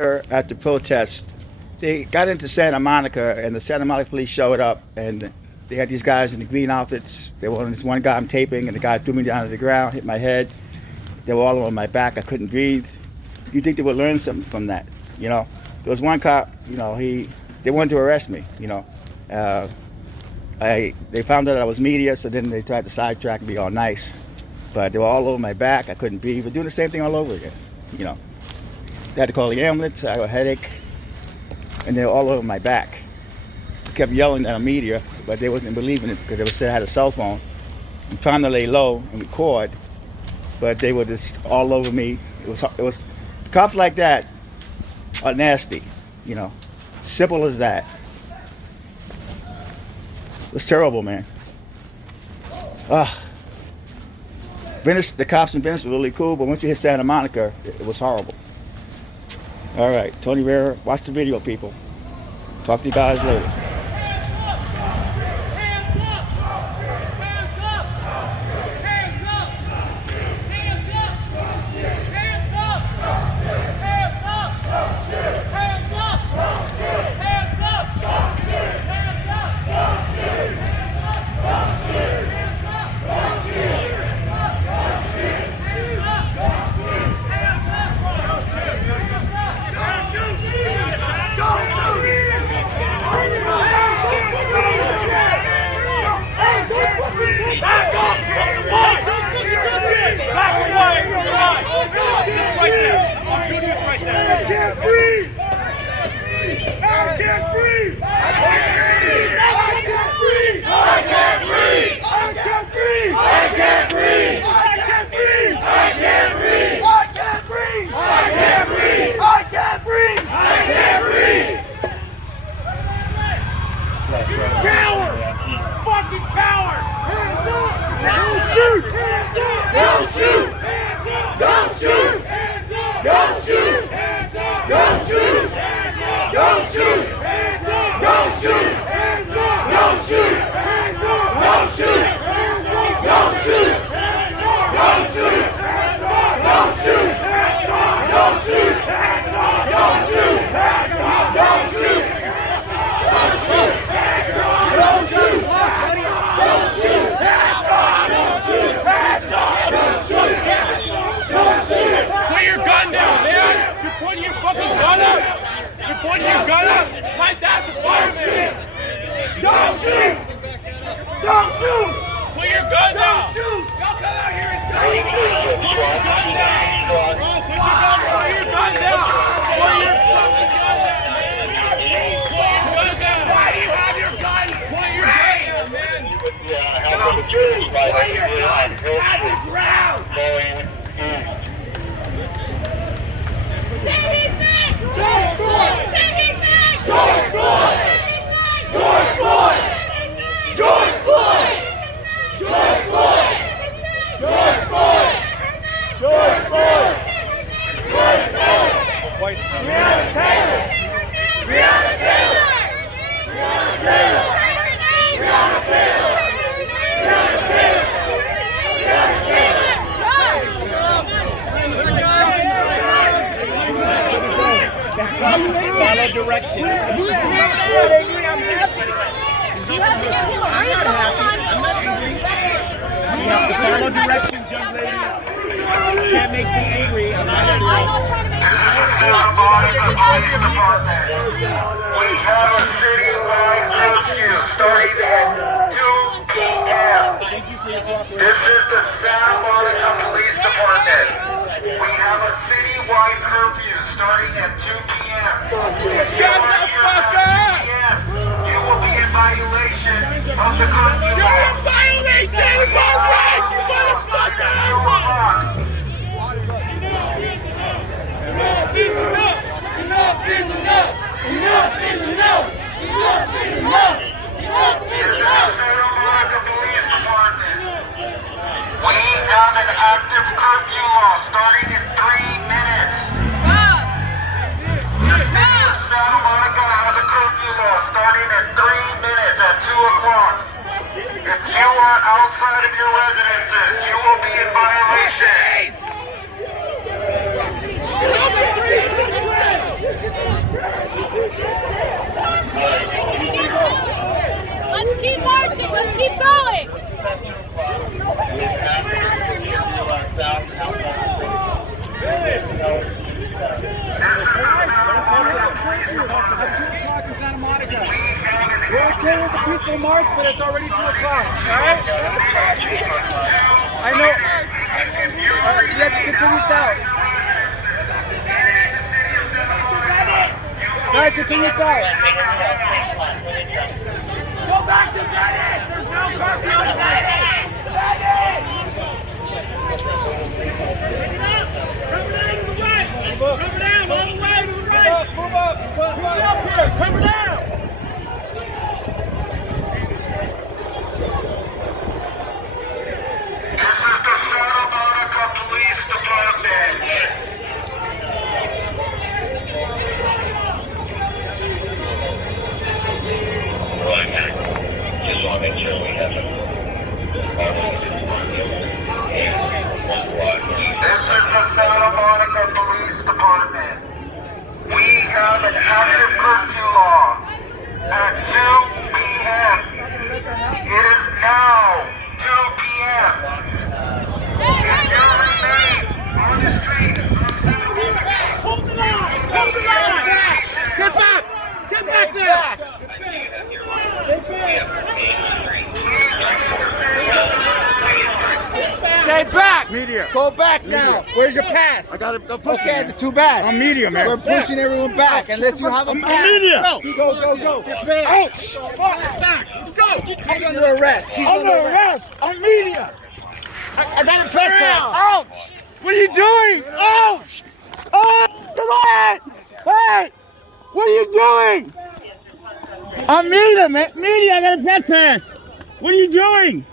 At the protest. They got into Santa Monica, and the Santa Monica police showed up, and they had these guys in the green outfits. They were on this one guy I'm taping, and the guy threw me down to the ground, hit my head. They were all on my back. I couldn't breathe. You think they would learn something from that? You know, there was one cop. You know, they wanted to arrest me. You know, they found out I was media, so then they tried to sidetrack me all nice. But they were all over my back. I couldn't breathe. We're doing the same thing all over again. You know. They had to call the ambulance. I got a headache, and they were all over my back. I kept yelling at the media, but they wasn't believing it because they said I had a cell phone. I'm trying to lay low and record, but they were just all over me. It was cops like that are nasty, you know. Simple as that. It was terrible, man. Venice, the cops in Venice were really cool, but once you hit Santa Monica, it was horrible. All right, Tony VERA, watch the video, people. Talk to you guys later. Coward! Fucking coward! Don't shoot! Don't shoot! Don't shoot! Don't shoot! Don't shoot! Don't shoot! Don't shoot! Don't shoot! Don't shoot! Don't shoot! Don't shoot! Don't shoot! Don't shoot! Don't shoot! Don't shoot! Don't shoot! Don't shoot! Hands on! Don't shoot! Hands on! Don't shoot! Don't shoot! Put your gun down, man! You're pointing your fucking gun up! You're pointing your gun up! My dad's a fireman! Don't shoot! Don't shoot! Put your gun down! Don't shoot! Y'all come out here and Put your gun down! Put your gun down! Put your fucking gun down! Why do you have your gun? Put your gun down, man! Don't shoot! Put your gun at the ground! Say his name! George Floyd! Say his name! George Floyd! George Floyd! George Floyd! George Floyd! George Floyd! George Floyd! George Floyd! Breonna Taylor! Breonna Taylor! Breonna Taylor! Breonna Taylor! Breonna Taylor! Breonna Taylor! Follow directions. You have to get people. Are you Follow directions, young lady. You can't make me angry. I'm not angry. I'm not trying to make We have a citywide curfew starting at 2 p.m. Thank you for your cooperation. This is the Santa Monica Police Department. We have a citywide curfew starting at 2 p.m. If you are here after 2 p.m., you will be in violation of the curfew law. You're in violation of our rights, you motherfucker! Enough is enough! Enough is enough! Enough is enough! Enough is enough! Enough This is is the enough! Santa Monica Police Department. We have an active curfew law starting in 3 minutes. okay with the peaceful march, but it's already 2 o'clock, alright? I know. You guys can continue south. Guys, continue south. Go back to Bennett! There's no curfew in Bennett! Bennett! Cover down all the way to the right! Move up here! Cover down! This is the Santa Monica Police Department. Just want to make sure we have it. This is the Santa Monica Police Department. We have an active curfew law at 2 p.m. It is now 2 p.m. If you remain on the street, Hold the line! Hold the line! Get back! Get back there! Stay back! Media. Go back now. Where's your pass? I got to push Okay, too bad. I'm media, man. We're pushing everyone back unless you have a pass. media. Go. Ouch! Let's go! He's under arrest. He's Under arrest! I'm media! I got a press pass! Ouch! What are you doing? Ouch! Oh! Come on! Hey! What are you doing? I'm media, man! Media, I got a press pass! What are you doing?